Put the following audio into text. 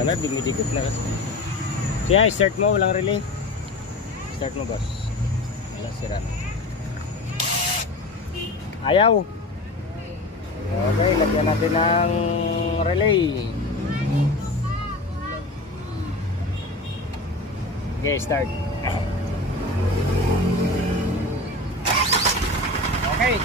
Wala na, dumidikit na kasi. Kaya start mo, walang relay. Start mo boss. Wala, sira na. Ayaw. Okay, lagyan natin ng relay. Okay, start. Okay.